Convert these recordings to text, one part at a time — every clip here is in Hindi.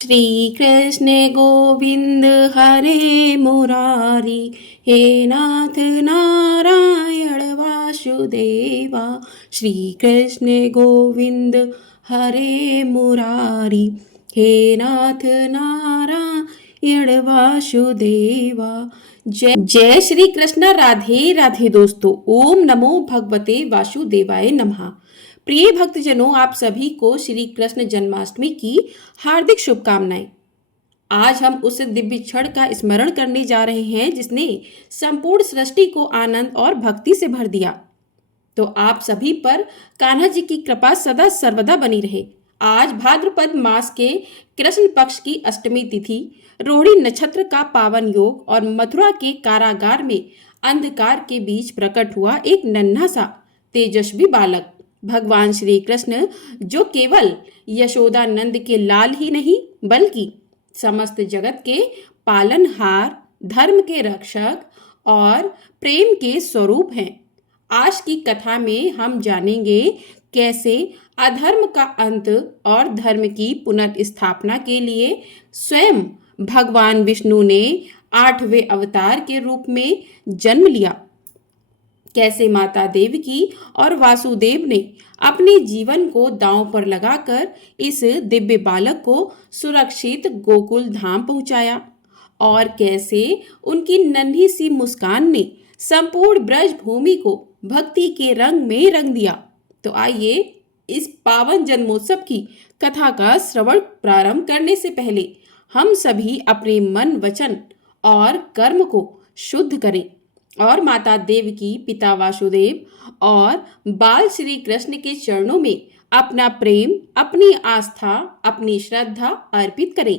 श्री कृष्ण गोविंद हरे मुरारी, हे नाथ नारायण वासुदेवा। श्री कृष्ण गोविंद हरे मुरारी, हे नाथ नारायण वासुदेवा। जय जय श्री कृष्ण। राधे राधे दोस्तों। ओम नमो भगवते वासुदेवाय नमः। प्रिय भक्तजनों, आप सभी को श्री कृष्ण जन्माष्टमी की हार्दिक शुभकामनाएं। आज हम उस दिव्य क्षण का स्मरण करने जा रहे हैं जिसने संपूर्ण सृष्टि को आनंद और भक्ति से भर दिया। तो आप सभी पर कान्हा जी की कृपा सदा सर्वदा बनी रहे। आज भाद्रपद मास के कृष्ण पक्ष की अष्टमी तिथि, रोहिणी नक्षत्र का पावन योग और मथुरा के कारागार में अंधकार के बीच प्रकट हुआ एक नन्हा सा तेजस्वी बालक भगवान श्री कृष्ण, जो केवल यशोदानंद के लाल ही नहीं बल्कि समस्त जगत के पालनहार, धर्म के रक्षक और प्रेम के स्वरूप हैं। आज की कथा में हम जानेंगे कैसे अधर्म का अंत और धर्म की पुनर्स्थापना के लिए स्वयं भगवान विष्णु ने 8वें अवतार के रूप में जन्म लिया। कैसे माता देवकी और वासुदेव ने अपने जीवन को दांव पर लगाकर इस दिव्य बालक को सुरक्षित गोकुल धाम पहुंचाया और कैसे उनकी नन्ही सी मुस्कान ने संपूर्ण ब्रज भूमि को भक्ति के रंग में रंग दिया। तो आइए इस पावन जन्मोत्सव की कथा का श्रवण प्रारंभ करने से पहले हम सभी अपने मन, वचन और कर्म को शुद्ध करें और माता देवकी, पिता वासुदेव और बाल श्री कृष्ण के चरणों में अपना प्रेम, अपनी आस्था, अपनी श्रद्धा अर्पित करें।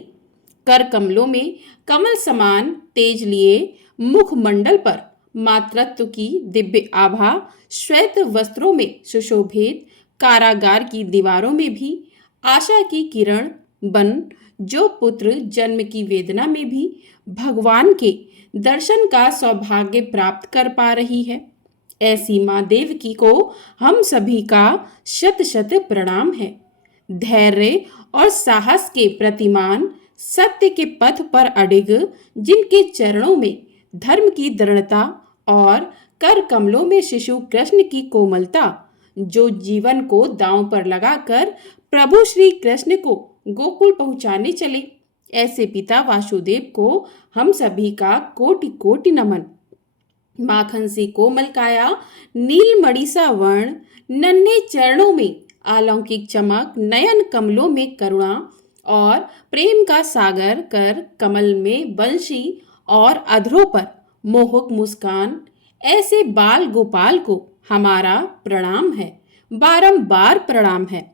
कर कमलों में कमल समान तेज लिए, मुखमंडल पर मातृत्व की दिव्य आभा, श्वेत वस्त्रों में सुशोभित, कारागार की दीवारों में भी आशा की किरण बन, जो पुत्र जन्म की वेदना में भी भगवान के दर्शन का सौभाग्य प्राप्त कर पा रही है। ऐसी माँ देवकी को हम सभी का शत शत प्रणाम है। धैर्य और साहस के प्रतिमान, सत्य के पथ पर अडिग, जिनके चरणों में धर्म की दृढ़ता और कर कमलों में शिशु कृष्ण की कोमलता, जो जीवन को दांव पर लगाकर प्रभु श्री कृष्ण को गोकुल पहुंचाने चले। ऐसे पिता वासुदेव को हम सभी का कोटि कोटि नमन। माखन सी कोमल काया, नीलमणि सा वर्ण, नन्हे चरणों में अलौकिक चमक, नयन कमलों में करुणा और प्रेम का सागर, कर कमल में बंशी और अधरों पर मोहक मुस्कान, ऐसे बाल गोपाल को हमारा प्रणाम है, बारंबार प्रणाम है।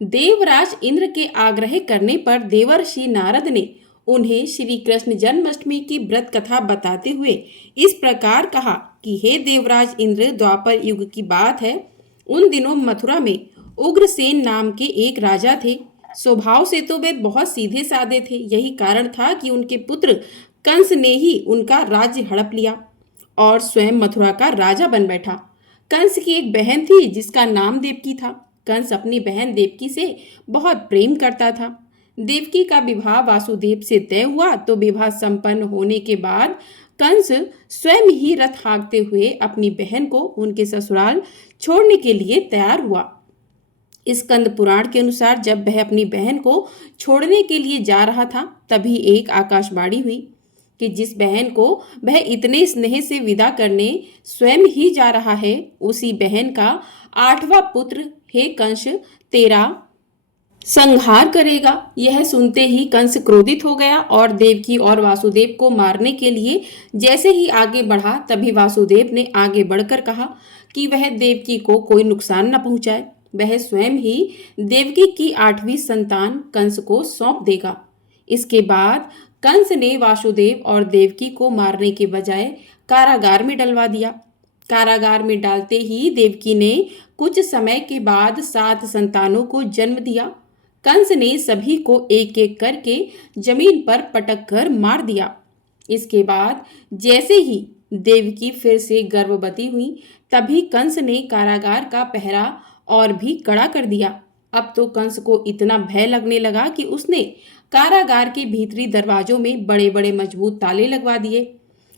देवराज इंद्र के आग्रह करने पर देवर्षि नारद ने उन्हें श्री कृष्ण जन्माष्टमी की व्रत कथा बताते हुए इस प्रकार कहा कि हे देवराज इंद्र, द्वापर युग की बात है। उन दिनों मथुरा में उग्रसेन नाम के एक राजा थे। स्वभाव से तो वे बहुत सीधे साधे थे। यही कारण था कि उनके पुत्र कंस ने ही उनका राज्य हड़प लिया और स्वयं मथुरा का राजा बन बैठा। कंस की एक बहन थी जिसका नाम देवकी था। कंस अपनी बहन देवकी से बहुत प्रेम करता था। देवकी का विवाह वासुदेव से तय हुआ तो विवाह संपन्न होने के बाद कंस स्वयं ही रथ हाँकते हुए अपनी बहन को उनके ससुराल छोड़ने के लिए तैयार हुआ। स्कंद पुराण के अनुसार जब वह अपनी बहन को छोड़ने के लिए जा रहा था, तभी एक आकाशवाणी हुई कि जिस बहन को वह इतने स्नेह से विदा करने स्वयं ही जा रहा है, उसी बहन का 8वां पुत्र हे कंस तेरा संहार करेगा। यह सुनते ही कंस क्रोधित हो गया और देवकी और वासुदेव को मारने के लिए जैसे ही आगे बढ़ा, तभी वासुदेव ने आगे बढ़कर कहा कि वह देवकी को कोई नुकसान न पहुंचाए। वह स्वयं ही देवकी की 8वीं संतान कंस को सौंप देगा। इसके बाद कंस ने वासुदेव और देवकी को मारने के बजाय कारागार में डलवा दिया। कारागार में डालते ही देवकी ने कुछ समय के बाद 7 संतानों को जन्म दिया। कंस ने सभी को एक एक करके जमीन पर पटक कर मार दिया। इसके बाद जैसे ही देवकी फिर से गर्भवती हुई, तभी कंस ने कारागार का पहरा और भी कड़ा कर दिया। अब तो कंस को इतना भय लगने लगा कि उसने कारागार के भीतरी दरवाजों में बड़े बड़े मजबूत ताले लगवा दिए।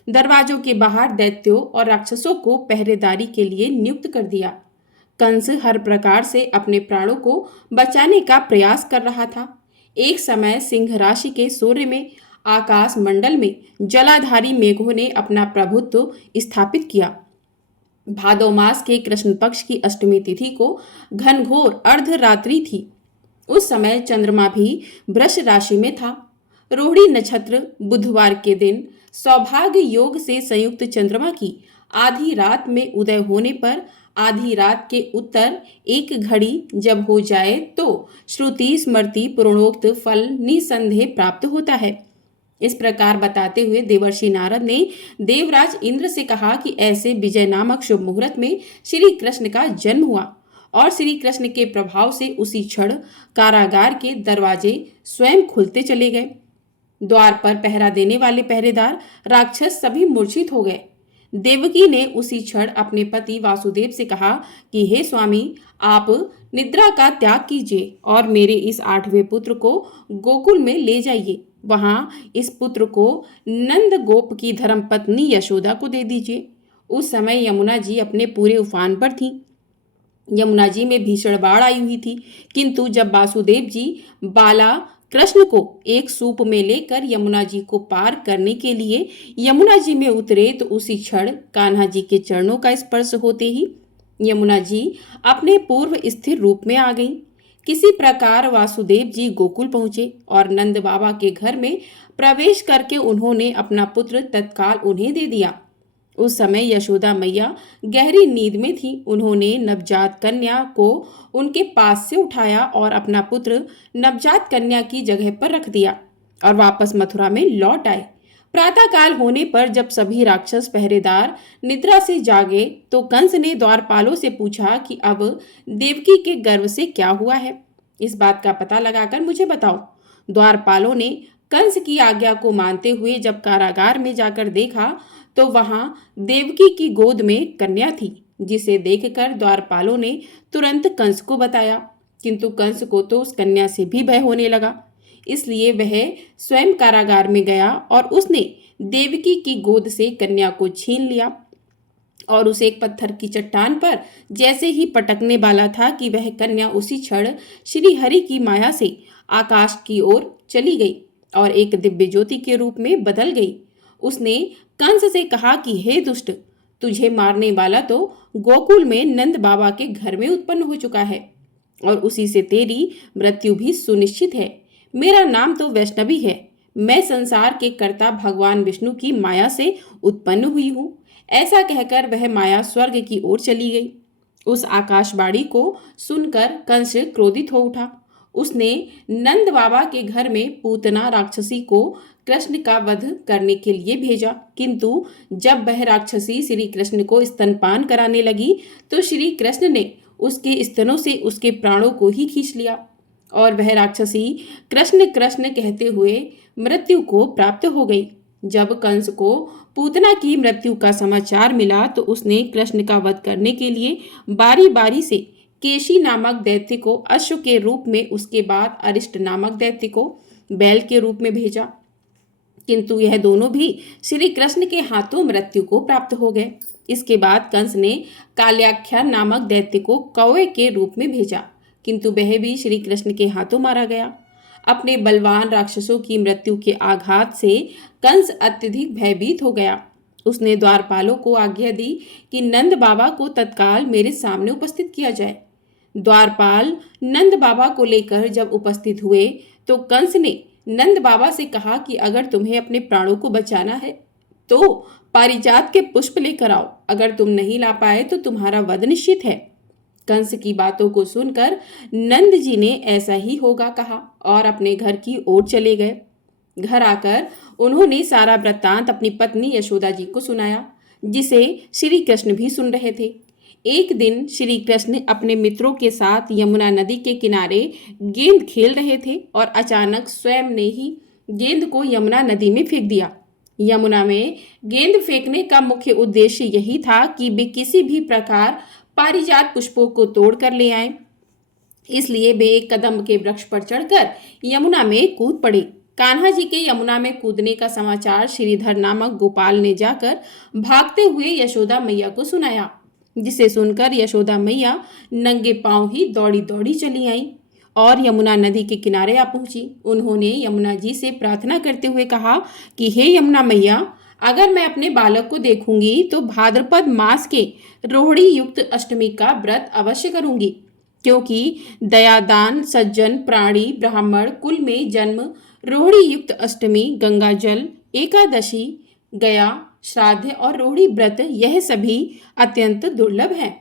दरवाजों के बाहर दैत्यों और राक्षसों को पहरेदारी के लिए नियुक्त कर दिया। कंस हर प्रकार से अपने प्राणों को बचाने का प्रयास कर रहा था। एक समय सिंह राशि के सूर्य में आकाश मंडल में जलाधारी मेघों ने अपना प्रभुत्व स्थापित किया। भादो मास के कृष्ण पक्ष की अष्टमी तिथि को घनघोर अर्धरात्रि थी। उस समय चंद्रमा भी वृष राशि में था। रोहिणी नक्षत्र बुधवार के दिन सौभाग्य योग से संयुक्त चंद्रमा की आधी रात में उदय होने पर आधी रात के उत्तर एक घड़ी जब हो जाए तो श्रुति स्मृति पूर्णोक्त फल निसंदेह प्राप्त होता है। इस प्रकार बताते हुए देवर्षि नारद ने देवराज इंद्र से कहा कि ऐसे विजय नामक शुभ मुहूर्त में श्री कृष्ण का जन्म हुआ और श्री कृष्ण के प्रभाव से उसी क्षण कारागार के दरवाजे स्वयं खुलते चले गए। द्वार पर पहरा देने वाले पहरेदार राक्षस सभी मूर्छित हो गए। देवकी ने उसी क्षण अपने पति वासुदेव से कहा कि हे स्वामी, आप निद्रा का त्याग कीजिए और मेरे इस 8वें पुत्र को गोकुल में ले जाइए। वहां इस पुत्र को नंद गोप की धर्मपत्नी यशोदा को दे दीजिए। उस समय यमुना जी अपने पूरे उफान पर थीं। यमुना जी में भीषण बाढ़ आई हुई थी, किंतु जब वासुदेव जी बाला कृष्ण को एक सूप में लेकर यमुना जी को पार करने के लिए यमुना जी में उतरे तो उसी क्षण कान्हा जी के चरणों का स्पर्श होते ही यमुना जी अपने पूर्व स्थिर रूप में आ गईं। किसी प्रकार वासुदेव जी गोकुल पहुंचे और नंद बाबा के घर में प्रवेश करके उन्होंने अपना पुत्र तत्काल उन्हें दे दिया। उस समय यशोदा मैया गहरी नींद में थी। उन्होंने नवजात कन्या को उनके पास से उठाया और अपना पुत्र नवजात कन्या की जगह पर रख दिया और वापस मथुरा में लौट आए। प्रातःकाल होने पर जब सभी राक्षस पहरेदार निद्रा से जागे तो कंस ने द्वारपालों से पूछा कि अब देवकी के गर्भ से क्या हुआ है, इस बात का पता लगाकर मुझे बताओ। द्वारपालों ने कंस की आज्ञा को मानते हुए जब कारागार में जाकर देखा तो वहां देवकी की गोद में कन्या थी, जिसे देखकर द्वारपालों ने तुरंत कंस को बताया, किंतु कंस को तो उस कन्या से भी भय होने लगा। इसलिए वह स्वयं कारागार में गया और उसने देवकी की गोद से कन्या को छीन लिया और उसे एक पत्थर की चट्टान पर जैसे ही पटकने वाला था कि वह कन्या उसी क्षण श्री हरि की माया से आकाश की ओर चली गई और एक दिव्य ज्योति के रूप में बदल गई। उसने कंस से कहा कि हे दुष्ट, तुझे मारने वाला तो गोकुल में नंद बाबा के घर में उत्पन्न हो चुका है और उसी से तेरी मृत्यु भी सुनिश्चित है। मेरा नाम तो वैष्णवी है। मैं संसार के कर्ता भगवान विष्णु की माया से उत्पन्न हुई हूँ। ऐसा कहकर वह माया स्वर्ग की ओर चली गई। उस आकाशवाणी को सुनकर कंस क्रोधित हो उठा। उसने नंद बाबा के घर में पूतना राक्षसी को कृष्ण का वध करने के लिए भेजा, किंतु जब वह राक्षसी श्री कृष्ण को स्तनपान कराने लगी तो श्री कृष्ण ने उसके स्तनों से उसके प्राणों को ही खींच लिया और वह राक्षसी कृष्ण कृष्ण कहते हुए मृत्यु को प्राप्त हो गई। जब कंस को पूतना की मृत्यु का समाचार मिला तो उसने कृष्ण का वध करने के लिए बारी बारी से केशी नामक दैत्य को अश्व के रूप में, उसके बाद अरिष्ट नामक दैत्य को बैल के रूप में भेजा, किंतु यह दोनों भी श्री कृष्ण के हाथों मृत्यु को प्राप्त हो गए। इसके बाद कंस ने काल्याख्या नामक दैत्य को कौवे के रूप में भेजा, किंतु वह भी श्री कृष्ण के हाथों मारा गया। अपने बलवान राक्षसों की मृत्यु के आघात से कंस अत्यधिक भयभीत हो गया। उसने द्वारपालों को आज्ञा दी कि नंद बाबा को तत्काल मेरे सामने उपस्थित किया जाए। द्वारपाल नंद बाबा को लेकर जब उपस्थित हुए तो कंस ने नंद बाबा से कहा कि अगर तुम्हें अपने प्राणों को बचाना है तो पारिजात के पुष्प लेकर आओ, अगर तुम नहीं ला पाए तो तुम्हारा वध निश्चित है। कंस की बातों को सुनकर नंद जी ने ऐसा ही होगा कहा और अपने घर की ओर चले गए। घर आकर उन्होंने सारा वृत्तांत अपनी पत्नी यशोदा जी को सुनाया, जिसे श्री कृष्ण भी सुन रहे थे। एक दिन श्री कृष्ण अपने मित्रों के साथ यमुना नदी के किनारे गेंद खेल रहे थे और अचानक स्वयं ने ही गेंद को यमुना नदी में फेंक दिया। यमुना में गेंद फेंकने का मुख्य उद्देश्य यही था कि वे किसी भी प्रकार पारिजात पुष्पों को तोड़ कर ले आए। इसलिए वे एक कदम्ब के वृक्ष पर चढ़कर यमुना में कूद पड़े। कान्हा जी के यमुना में कूदने का समाचार श्रीधर नामक गोपाल ने जाकर भागते हुए यशोदा मैया को सुनाया, जिसे सुनकर यशोदा मैया नंगे पांव ही दौड़ी दौड़ी चली आई और यमुना नदी के किनारे आ पहुंची। उन्होंने यमुना जी से प्रार्थना करते हुए कहा कि हे यमुना मैया, अगर मैं अपने बालक को देखूंगी तो भाद्रपद मास के रोहिणी युक्त अष्टमी का व्रत अवश्य करूंगी, क्योंकि दयादान सज्जन प्राणी ब्राह्मण कुल में जन्म रोहिणी युक्त अष्टमी, गंगा जल, एकादशी, गया श्राद्ध और रोहिणी व्रत यह सभी अत्यंत दुर्लभ हैं।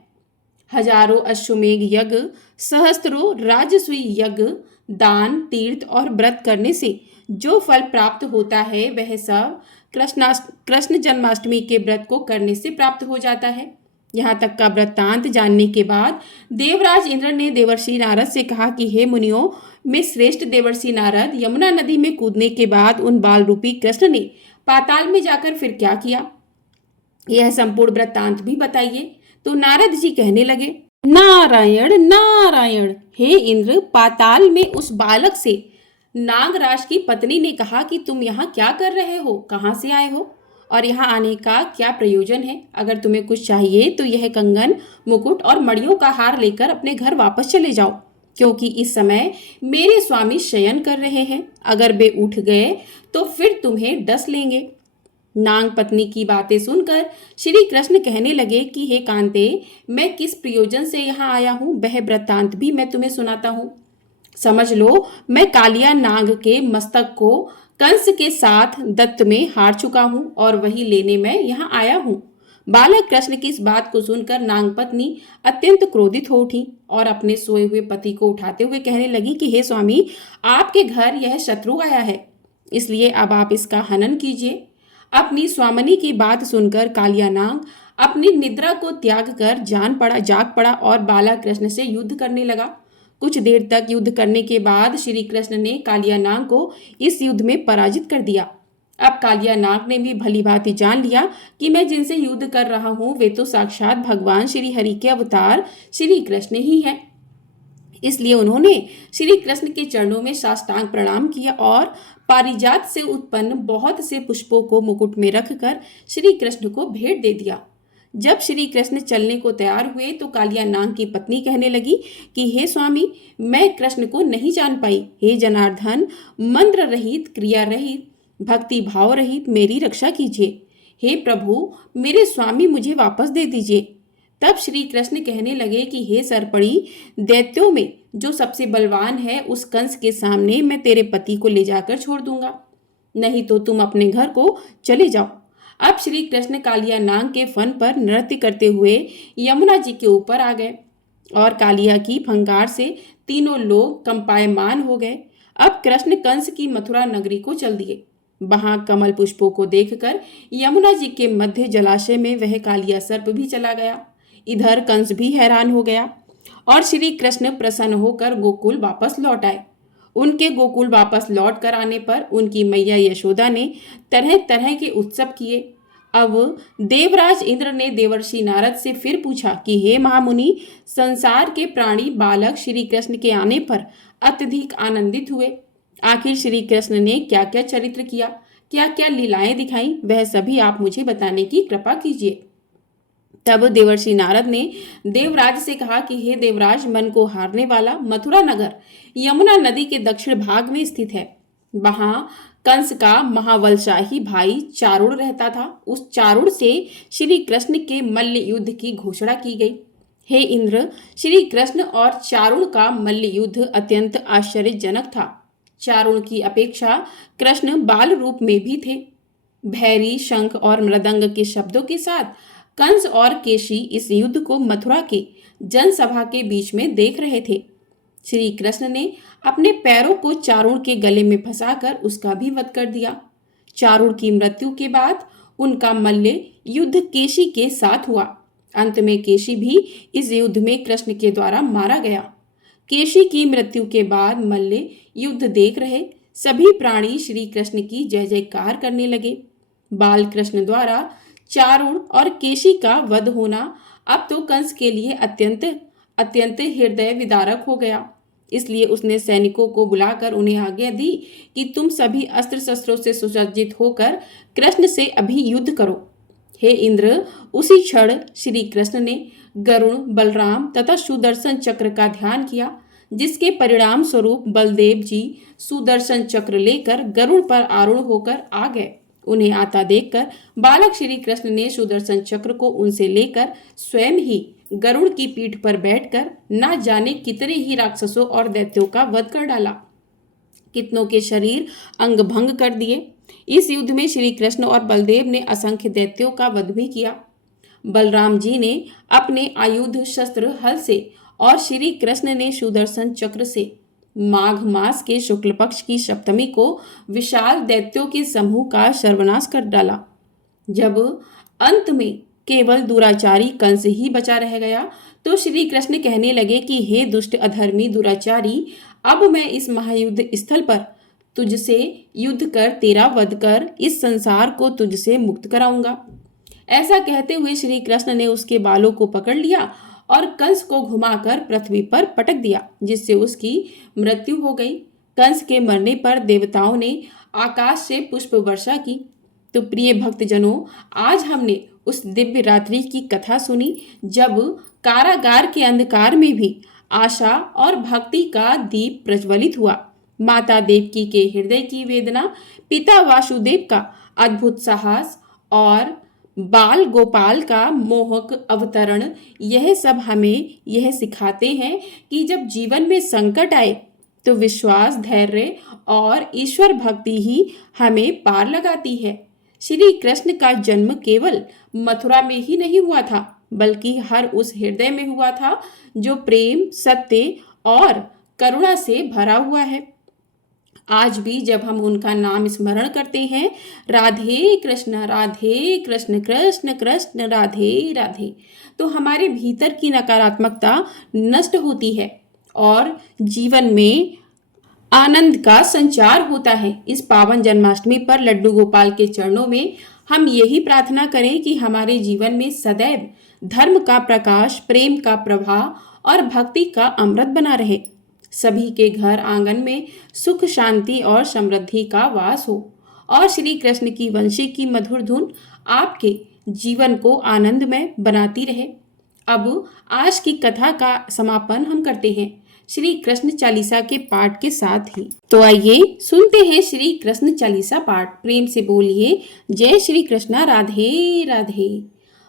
हजारों अश्वमेघ यज्ञ, सहस्त्रों राजसूय यज्ञ, दान तीर्थ और व्रत करने से जो फल प्राप्त होता है वह सब कृष्ण जन्माष्टमी के व्रत को करने से प्राप्त हो जाता है। यहाँ तक का वृत्तांत जानने के बाद देवराज इंद्र ने देवर्षि नारद से कहा कि हे मुनियों, में श्रेष्ठ देवर्षि नारद, यमुना नदी में कूदने के बाद उन बाल रूपी कृष्ण ने पाताल में जाकर फिर क्या किया, यह संपूर्ण वृत्तांत भी बताइए। तो नारद जी कहने लगे, नारायण नारायण, हे इंद्र, पाताल में उस बालक से नागराज की पत्नी ने कहा कि तुम यहाँ क्या कर रहे हो, कहाँ से आए हो और यहाँ आने का क्या प्रयोजन है। अगर तुम्हें कुछ चाहिए तो यह कंगन, मुकुट और मड़ियों का हार लेकर अपने घर वापस चले जाओ, क्योंकि इस समय मेरे स्वामी शयन कर रहे हैं। अगर वे उठ गए तो फिर तुम्हें डस लेंगे। नाग पत्नी की बातें सुनकर श्री कृष्ण कहने लगे कि हे कांते, मैं किस प्रयोजन से यहाँ आया हूँ वह वृत्तांत भी मैं तुम्हें सुनाता हूँ। समझ लो, मैं कालिया नाग के मस्तक को कंस के साथ दत्त में हार चुका हूँ और वही लेने मैं यहाँ आया हूँ। बालक कृष्ण की इस बात को सुनकर नाग पत्नी अत्यंत क्रोधित हो उठी और अपने सोए हुए पति को उठाते हुए कहने लगी कि हे स्वामी, आपके घर यह शत्रु आया है, इसलिए अब आप इसका हनन कीजिए। अपनी स्वामिनी की बात सुनकर कालिया नाग अपनी निद्रा को त्याग कर जाग पड़ा और बालक कृष्ण से युद्ध करने लगा। कुछ देर तक युद्ध करने के बाद श्री कृष्ण ने कालिया नाग को इस युद्ध में पराजित कर दिया। अब कालिया नाग ने भी भली भांति जान लिया कि मैं जिनसे युद्ध कर रहा हूँ वे तो साक्षात भगवान श्री हरि के अवतार श्री कृष्ण ही हैं। इसलिए उन्होंने श्री कृष्ण के चरणों में साष्टांग प्रणाम किया और पारिजात से उत्पन्न बहुत से पुष्पों को मुकुट में रखकर श्री कृष्ण को भेंट दे दिया। जब श्री कृष्ण चलने को तैयार हुए तो कालिया नाग की पत्नी कहने लगी कि हे स्वामी, मैं कृष्ण को नहीं जान पाई। हे जनार्दन, मंत्र रहित, क्रिया रहित, भक्ति भाव रहित मेरी रक्षा कीजिए। हे प्रभु, मेरे स्वामी मुझे वापस दे दीजिए। तब श्री कृष्ण कहने लगे कि हे सरपड़ी, दैत्यों में जो सबसे बलवान है उस कंस के सामने मैं तेरे पति को ले जाकर छोड़ दूंगा, नहीं तो तुम अपने घर को चले जाओ। अब श्री कृष्ण कालिया नाग के फन पर नृत्य करते हुए यमुना जी के ऊपर आ गए और कालिया की फंकार से तीनों लोग कंपायमान हो गए। अब कृष्ण कंस की मथुरा नगरी को चल दिए। वहां कमल पुष्पों को देखकर यमुना जी के मध्य जलाशय में वह कालिया सर्प भी चला गया। इधर कंस भी हैरान हो गया और श्री कृष्ण प्रसन्न होकर गोकुल वापस लौट आए। उनके गोकुल वापस लौट कर आने पर उनकी मैया यशोदा ने तरह तरह के उत्सव किए। अब देवराज इंद्र ने देवर्षि नारद से फिर पूछा कि हे महामुनि, संसार के प्राणी बालक श्री कृष्ण के आने पर अत्यधिक आनंदित हुए। आखिर श्री कृष्ण ने क्या क्या चरित्र किया, क्या क्या लीलाएं दिखाई, वह सभी आप मुझे बताने की कृपा कीजिए। तब देवर्षि नारद ने देवराज से कहा कि हे देवराज, मन को हारने वाला मथुरा नगर यमुना नदी के दक्षिण भाग में स्थित है। वहां कंस का महाबलशाही भाई चारुण रहता था। उस चारुण से श्री कृष्ण के मल्ल युद्ध की घोषणा की गई। हे इंद्र, श्री कृष्ण और चारुण का मल्ल युद्ध अत्यंत आश्चर्यजनक था। चारुण की अपेक्षा कृष्ण बाल रूप में भी थे। भैरी, शंख और मृदंग के शब्दों के साथ कंस और केशी इस युद्ध को मथुरा के जनसभा के बीच में देख रहे थे। श्री कृष्ण ने अपने पैरों को चारुण के गले में फंसाकर उसका भी वध कर दिया। चारुण की मृत्यु के बाद उनका मल्ल युद्ध केशी के साथ हुआ। अंत में केशी भी इस युद्ध में कृष्ण के द्वारा मारा गया। केशी की मृत्यु के बाद मल्ल युद्ध देख रहे सभी प्राणी श्री कृष्ण की जय जयकार करने लगे। बाल कृष्ण द्वारा चारुण और केशी का वध होना अब तो कंस के लिए अत्यंत हृदय विदारक हो गया। इसलिए उसने सैनिकों को बुलाकर उन्हें आज्ञा दी कि तुम सभी अस्त्र शस्त्रों से सुसज्जित होकर कृष्ण से अभी युद्ध करो। हे इंद्र, उसी क्षण श्री कृष्ण ने गरुण, बलराम तथा सुदर्शन चक्र का ध्यान किया, जिसके परिणाम स्वरूप बलदेव जी सुदर्शन चक्र लेकर गरुड़ पर आरूढ़ होकर आ गए। उन्हें आता देखकर बालक श्री कृष्ण ने सुदर्शन चक्र को उनसे लेकर स्वयं ही गरुड़ की पीठ पर बैठकर ना जाने कितने ही राक्षसों और दैत्यों का वध कर डाला, कितनों के शरीर अंग भंग कर दिए। इस युद्ध में श्री कृष्ण और बलदेव ने असंख्य दैत्यों का वध भी किया। बलराम जी ने अपने आयुध शस्त्र हल से और श्री कृष्ण ने सुदर्शन चक्र से माघ मास के शुक्ल पक्ष की सप्तमी को विशाल दैत्यों के समूह का सर्वनाश कर डाला। जब अंत में केवल दुराचारी कंस ही बचा रह गया तो श्री कृष्ण कहने लगे कि हे दुष्ट अधर्मी दुराचारी, अब मैं इस महायुद्ध स्थल पर तुझसे युद्ध कर तेरा वध कर इस संसार को तुझसे मुक्त कराऊंगा। ऐसा कहते हुए श्री कृष्ण ने उसके बालों को पकड़ लिया और कंस को घुमाकर पृथ्वी पर पटक दिया, जिससे उसकी मृत्यु हो गई। कंस के मरने पर देवताओं ने आकाश से पुष्प वर्षा की। तो प्रिय भक्तजनों, आज हमने उस दिव्य रात्रि की कथा सुनी जब कारागार के अंधकार में भी आशा और भक्ति का दीप प्रज्वलित हुआ। माता देवकी के हृदय की वेदना, पिता वासुदेव का अद्भुत साहस और बाल गोपाल का मोहक अवतरण, यह सब हमें यह सिखाते हैं कि जब जीवन में संकट आए तो विश्वास, धैर्य और ईश्वर भक्ति ही हमें पार लगाती है। श्री कृष्ण का जन्म केवल मथुरा में ही नहीं हुआ था, बल्कि हर उस हृदय में हुआ था जो प्रेम, सत्य और करुणा से भरा हुआ है। आज भी जब हम उनका नाम स्मरण करते हैं, राधे कृष्ण कृष्ण कृष्ण राधे राधे, तो हमारे भीतर की नकारात्मकता नष्ट होती है और जीवन में आनंद का संचार होता है। इस पावन जन्माष्टमी पर लड्डू गोपाल के चरणों में हम यही प्रार्थना करें कि हमारे जीवन में सदैव धर्म का प्रकाश, प्रेम का प्रवाह और भक्ति का अमृत बना रहे। सभी के घर आंगन में सुख, शांति और समृद्धि का वास हो और श्री कृष्ण की वंशी की मधुर धुन आपके जीवन को आनंदमय बनाती रहे। अब आज की कथा का समापन हम करते हैं श्री कृष्ण चालीसा के पाठ के साथ ही। तो आइए सुनते हैं श्री कृष्ण चालीसा पाठ। प्रेम से बोलिए जय श्री कृष्णा, राधे राधे।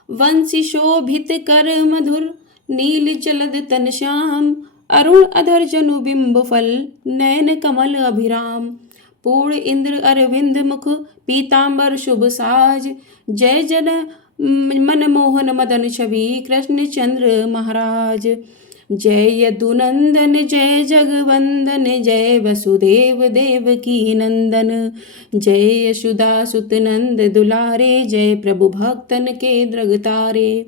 वंशी शोभित कर मधुर, नील जलद तन श्याम, अरुण अधर जनु बिंब फल, नयन कमल अभिराम। पूर्ण इंद्र अरविंद मुख, पीतांबर शुभ साज, जय जन मन मोहन मदन छवि, कृष्ण चंद्र महाराज। जय यदुनंदन जय जगवंदन, जय वसुदेव देवकी नंदन, जय यशोदा सुत नंद दुलारे, जय प्रभु भक्तन के द्रगतारे।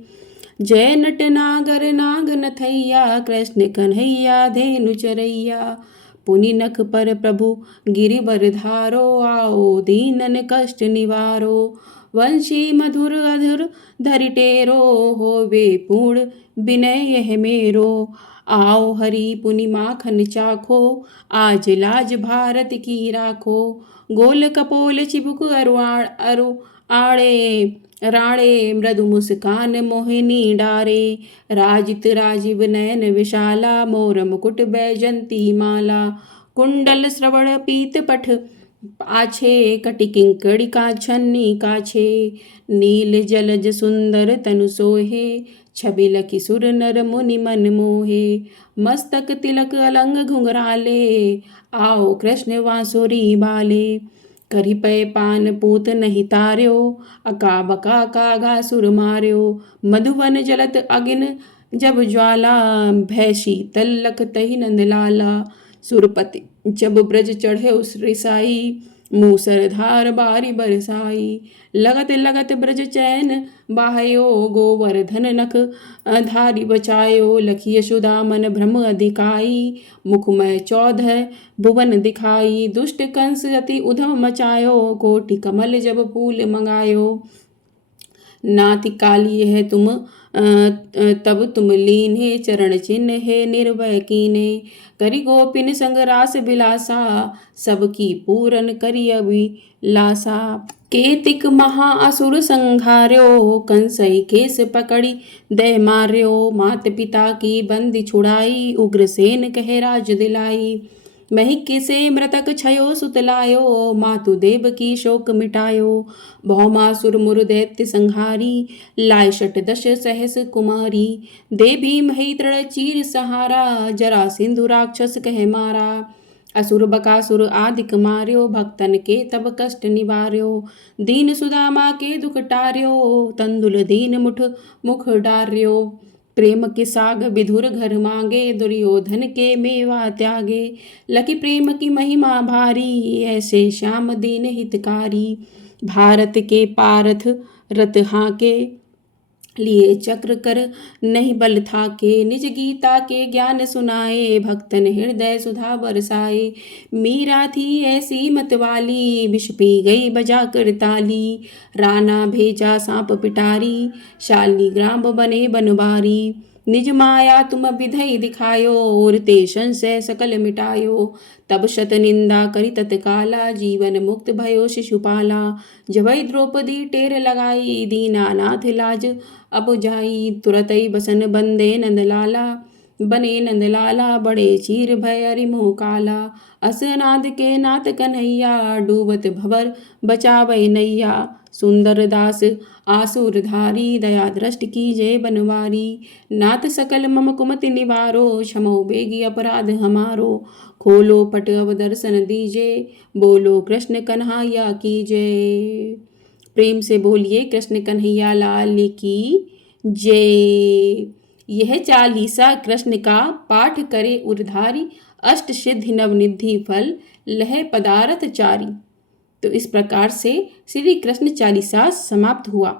जय नट नागर नाग नथैया, कृष्ण कन्हैया धेनु चरैया। पुनि नख पर प्रभु गिरिवर धारो, आओ दीनन कष्ट निवारो। वंशी मधुर अधुर धरि टेरो, होवे पूर्ण विनय यह मेरो। आओ हरि पुनि माखन चाखो, आज लाज भारत की राखो। गोल कपोल चिबुक अरु आड़े, राणे मृदु मुस्कान मोहिनी डारे। राजित राजीव नयन विशाला, मोर मुकुट बैजंती माला। कुंडल श्रवण पीत पठ आछे, कटि किंकड़िका छन्नी काछे। नील जलज सुंदर तनु सोहे, छबि लखि सुर नर मुनि मन मोहे। मस्तक तिलक अलंग घुंघराले, आओ कृष्ण वांसुरी बाले। करि पै पान पूत नहीं तार्यो, अका बका कागा सुर मार्यो। मधुवन जलत अगिन जब ज्वाला, भय शीतल लख तहि नंद लाला। सुरपति जब ब्रज चढ़े उस रिसाई, मूसरधार बारी बरसाई। लगत लगत ब्रज चैन बाहयो, गोवर्धन नख धारी बचायो। लखी यशोदा मन भ्रम अधिकाई, मुखमय 14 भुवन दिखाई। दुष्ट कंस अति उधम मचायो, कोटि कमल जब फूल मंगायो। नाथ काली है तुम तब तुम लीन्हे चरण चिन्ह है निर्भय कीने। करि गोपिन संग रास बिलासा सबकी पूरन करि अभिलाषा। केतिक महाअसुर संहार्यो कंसई केस पकड़ी दय मार्यो। मात पिता की बंदी छुड़ाई उग्रसेन कहे राज दिलाई। महिकी से मृतक छयो सुतलायो मातु देव की शोक मिटायो। भौमासुर मुर दैत्य संहारी लाय शट दश सहस कुमारी। देवी मही तृण चीर सहारा जरा सिंधु राक्षस कह मारा। असुर बकासुर आदिक मार्यो भक्तन के तब कष्ट निवार्यो। दीन सुदामा के दुख टार्यो तंदुल दीन मुठ मुख डार्यो। प्रेम के साग विधुर घर मांगे दुर्योधन के मेवा त्यागे। लकी प्रेम की महिमा भारी ऐसे श्याम दीन हितकारी। भारत के पारथ रत हाके लिए चक्र कर नहीं बल था के। निज गीता के ज्ञान सुनाए भक्तन हृदय सुधा बरसाए। मीरा थी ऐसी मतवाली विष पी गई बजा कर ताली। राणा भेजा सांप पिटारी शालिनी ग्राम बने बनवारी। निज माया तुम विधई दिखायो और ते संशय सकल मिटायो। तब शत निंदा करी तत्काला जीवन मुक्त भयो शिशुपाला। जबई द्रौपदी टेर लगाई दीनानाथ लाज अब जाई। तुरतई बसन बंदे नंदलाला बने नंदलाला बड़े चीर भय अरिमोह काला। असनाद के नाथ कन्हैया डूबत भवर बचावै नैया। सुंदर दास आसुरधारी दया दृष्ट की जय बनवारी। नाथ सकल मम कुमति निवारो क्षमो बेगी अपराध हमारो। खोलो पट अब दर्शन दीजे बोलो कृष्ण कन्हैया की जय। प्रेम से बोलिए कृष्ण कन्हैया लाल की जय। यह चालीसा कृष्ण का पाठ करे उरधारी अष्ट सिद्धि नवनिधि फल लह पदारथ चारी। तो इस प्रकार से श्री कृष्ण चालीसा समाप्त हुआ।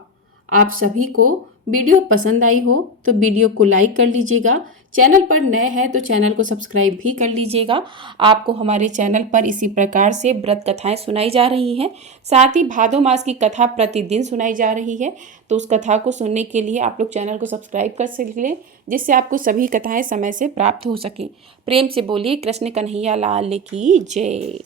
आप सभी को वीडियो पसंद आई हो तो वीडियो को लाइक कर लीजिएगा। चैनल पर नए हैं तो चैनल को सब्सक्राइब भी कर लीजिएगा। आपको हमारे चैनल पर इसी प्रकार से व्रत कथाएं सुनाई जा रही हैं। साथ ही भादो मास की कथा प्रतिदिन सुनाई जा रही है। तो उस कथा को सुनने के लिए आप लोग चैनल को सब्सक्राइब कर लें जिससे आपको सभी कथाएं समय से प्राप्त हो सकें। प्रेम से बोलिए कृष्ण कन्हैया लाल की जय।